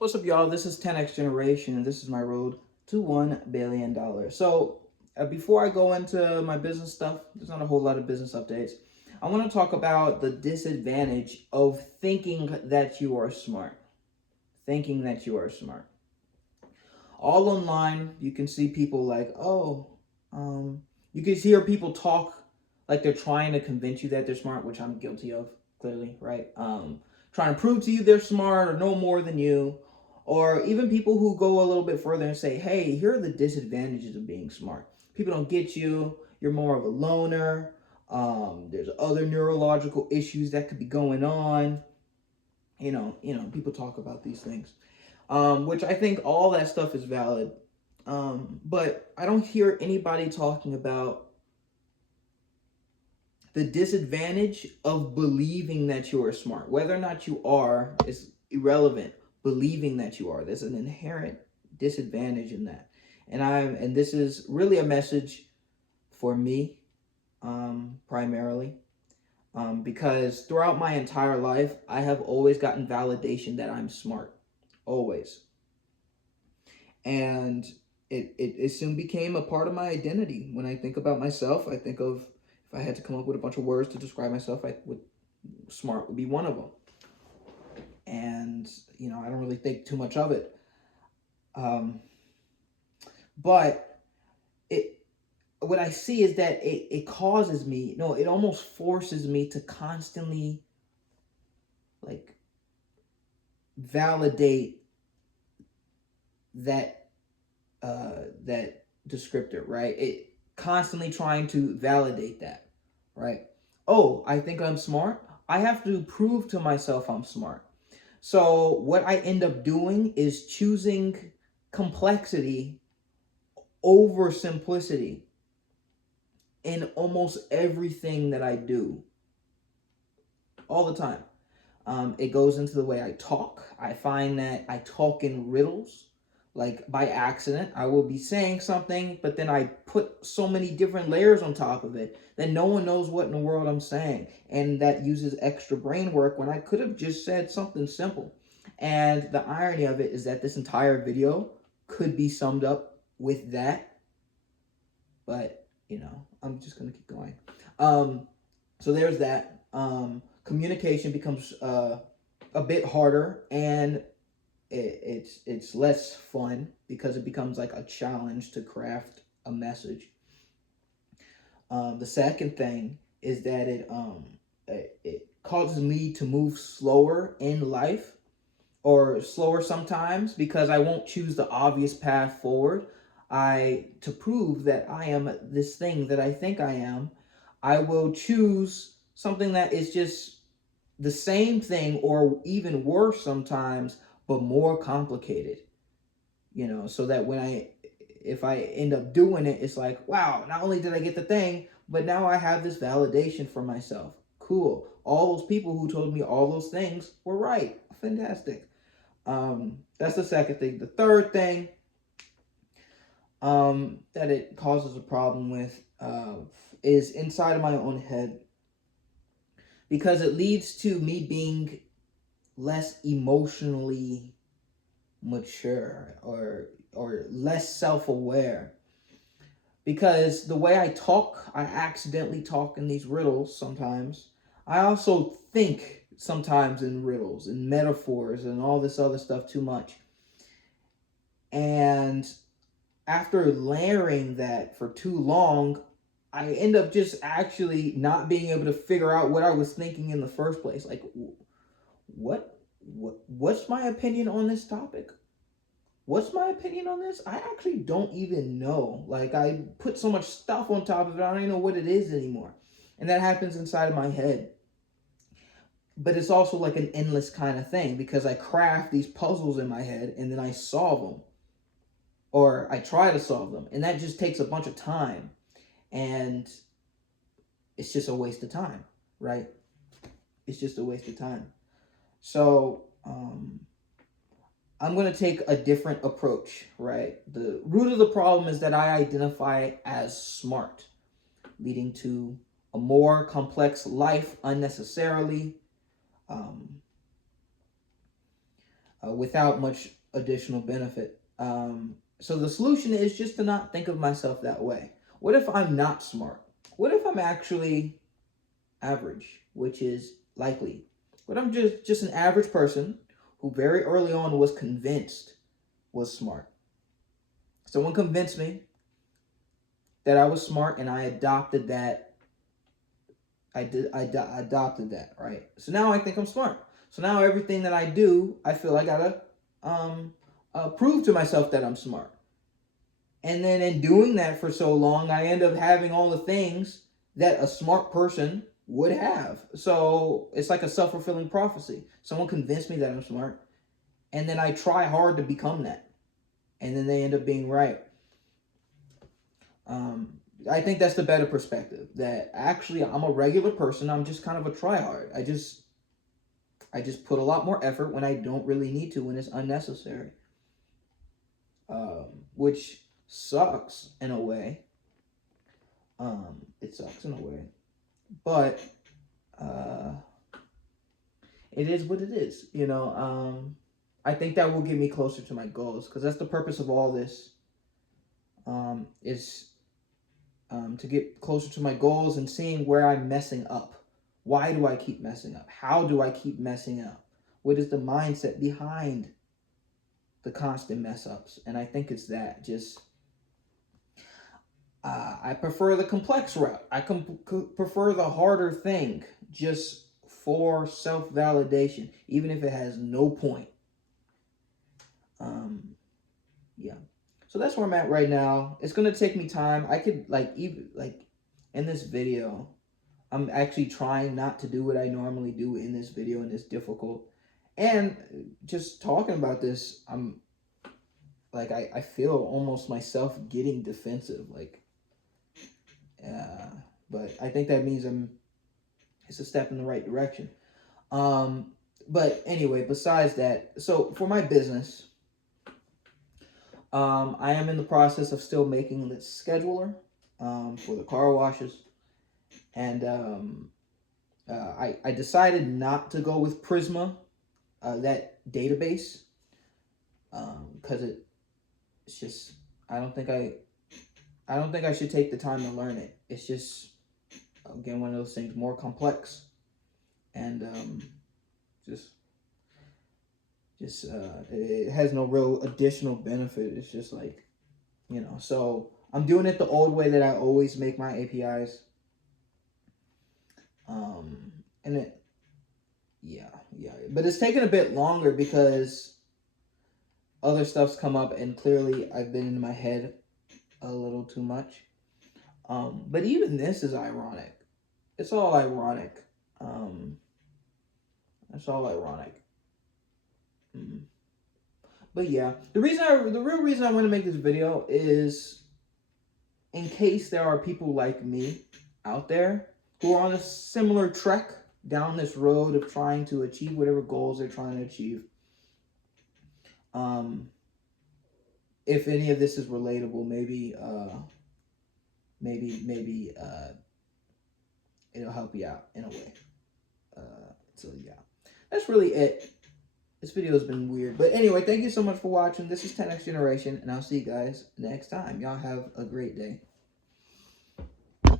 What's up, y'all? This is 10X Generation, and this is my road to $1 billion. Before I go into my business stuff, there's not a whole lot of business updates. I want to talk about the disadvantage of thinking that you are smart. Thinking that you are smart. All online, you can see people like, you can hear people talk like they're trying to convince you that they're smart, which I'm guilty of, clearly, right? Trying to prove to you they're smart or know more than you, or even people who go a little bit further and say, hey, here are the disadvantages of being smart. People don't get you, you're more of a loner, there's other neurological issues that could be going on. People talk about these things, which I think all that stuff is valid. But I don't hear anybody talking about the disadvantage of believing that you are smart. Whether or not you are is irrelevant. Believing that you are, there's an inherent disadvantage in that. And this is really a message for me, primarily, because throughout my entire life, I have always gotten validation that I'm smart, always. And it soon became a part of my identity. When I think about myself, I think of, if I had to come up with a bunch of words to describe myself, smart would be one of them. And I don't really think too much of it. But it what I see is that it causes me, no, it almost forces me to constantly, like, validate that descriptor, right? It constantly trying to validate that, right? Oh, I think I'm smart. I have to prove to myself I'm smart. So what I end up doing is choosing complexity over simplicity in almost everything that I do, all the time. It goes into the way I talk. I find that I talk in riddles. Like, by accident, I will be saying something, but then I put so many different layers on top of it that no one knows what in the world I'm saying. And that uses extra brain work when I could have just said something simple. And the irony of it is that this entire video could be summed up with that. But, I'm just going to keep going. So there's that. Communication becomes a bit harder, and it's less fun because it becomes like a challenge to craft a message. The second thing is that it causes me to move slower in life, or slower sometimes, because I won't choose the obvious path forward. To prove that I am this thing that I think I am, I will choose something that is just the same thing, or even worse sometimes, but more complicated. So that if I end up doing it, it's like, wow, not only did I get the thing, but now I have this validation for myself. Cool. All those people who told me all those things were right. Fantastic. That's the second thing. The third thing, that it causes a problem with, is inside of my own head, because it leads to me being less emotionally mature, or less self-aware, because the way I talk, I accidentally talk in these riddles sometimes. I also think sometimes in riddles and metaphors and all this other stuff too much. And after layering that for too long, I end up just actually not being able to figure out what I was thinking in the first place. Like, what's my opinion on this topic? What's my opinion on this? I actually don't even know. Like, I put so much stuff on top of it, I don't even know what it is anymore. And that happens inside of my head. But it's also like an endless kind of thing, because I craft these puzzles in my head and then I solve them, or I try to solve them. And that just takes a bunch of time. And it's just a waste of time, right? It's just a waste of time. So, I'm going to take a different approach, right? The root of the problem is that I identify as smart, leading to a more complex life unnecessarily. Um, without much additional benefit. So the solution is just to not think of myself that way. What if I'm not smart? What if I'm actually average, which is likely? What if I'm just an average person who very early on was convinced was smart? Someone convinced me that I was smart, and I adopted that. Adopted that, right? So now I think I'm smart. So now everything that I do, I feel I gotta prove to myself that I'm smart. And then in doing that for so long, I end up having all the things that a smart person would have. So it's like a self-fulfilling prophecy. Someone convinced me that I'm smart, and then I try hard to become that, and then they end up being right. I think that's the better perspective. That actually I'm a regular person. I'm just kind of a tryhard. I just put a lot more effort when I don't really need to, when it's unnecessary. Which sucks in a way. It sucks in a way, but it is what it is. I think that will get me closer to my goals, because that's the purpose of all this. Is to get closer to my goals and seeing where I'm messing up. Why do I keep messing up? How do I keep messing up? What is the mindset behind the constant mess ups? And I think it's that. Just I prefer the complex route. I prefer the harder thing, just for self-validation, even if it has no point. Yeah. So that's where I'm at right now. It's gonna take me time. I could even in this video, I'm actually trying not to do what I normally do in this video, and it's difficult. And just talking about this, I'm like I feel almost myself getting defensive. But I think that means it's a step in the right direction. But anyway, besides that, so for my business, I am in the process of still making this scheduler for the car washes, and I decided not to go with Prisma, that database, because it's just I don't think I should take the time to learn it. It's just, again, one of those things, more complex, and it has no real additional benefit. It's just so I'm doing it the old way that I always make my APIs. And but it's taken a bit longer because other stuff's come up, and clearly I've been in my head a little too much. But even this is ironic. It's all ironic. It's all ironic. But yeah, the real reason I want to make this video is in case there are people like me out there who are on a similar trek down this road of trying to achieve whatever goals they're trying to achieve. If any of this is relatable, maybe it'll help you out in a way. So yeah, that's really it. This video has been weird. But anyway, thank you so much for watching. This is 10X Generation, and I'll see you guys next time. Y'all have a great day.